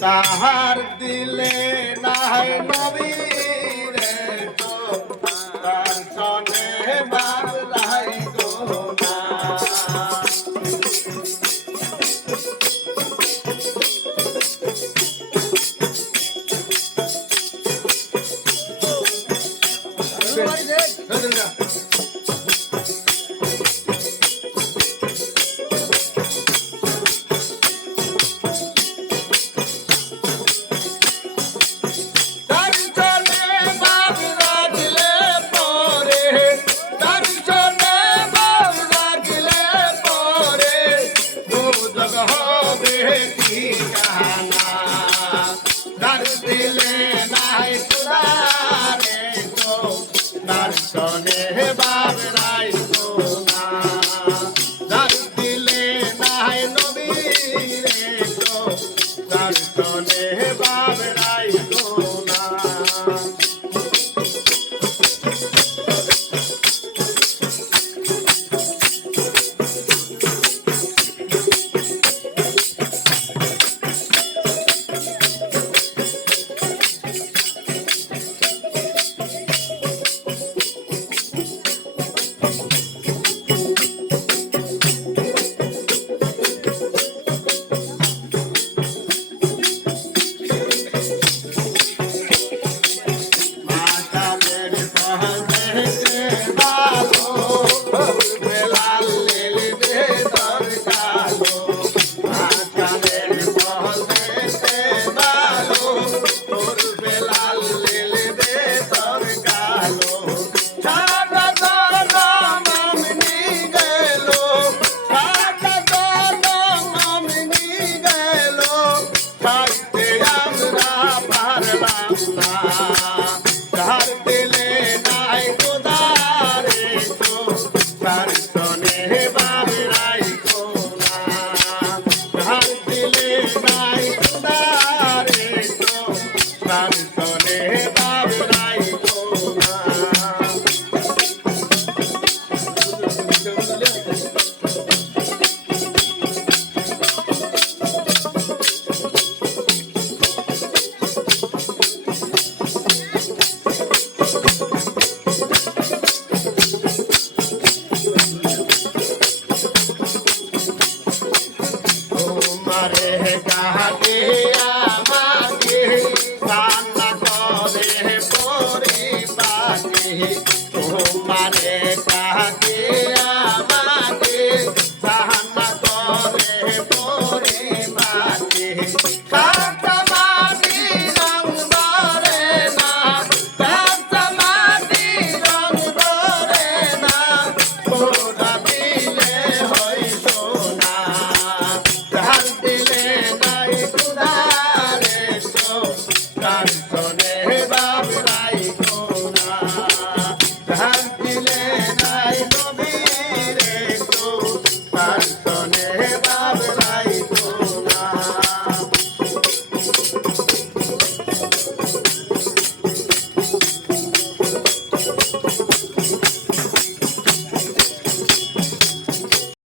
তাহার দিলে নাই নবীরে তো তার সনে বালাই গো না দিলে নাই তুদারে তো দর্শনে বাবরাই সোনা যার দিলে নাই নবীরে তো দর্শনে বাবরাই সোনা তার দিলে নাই গোদারে তো তার সনে বাবরাই কোনা তার দিলে নাই গোদারে তো তার সনে বাবরাই কোনা Hare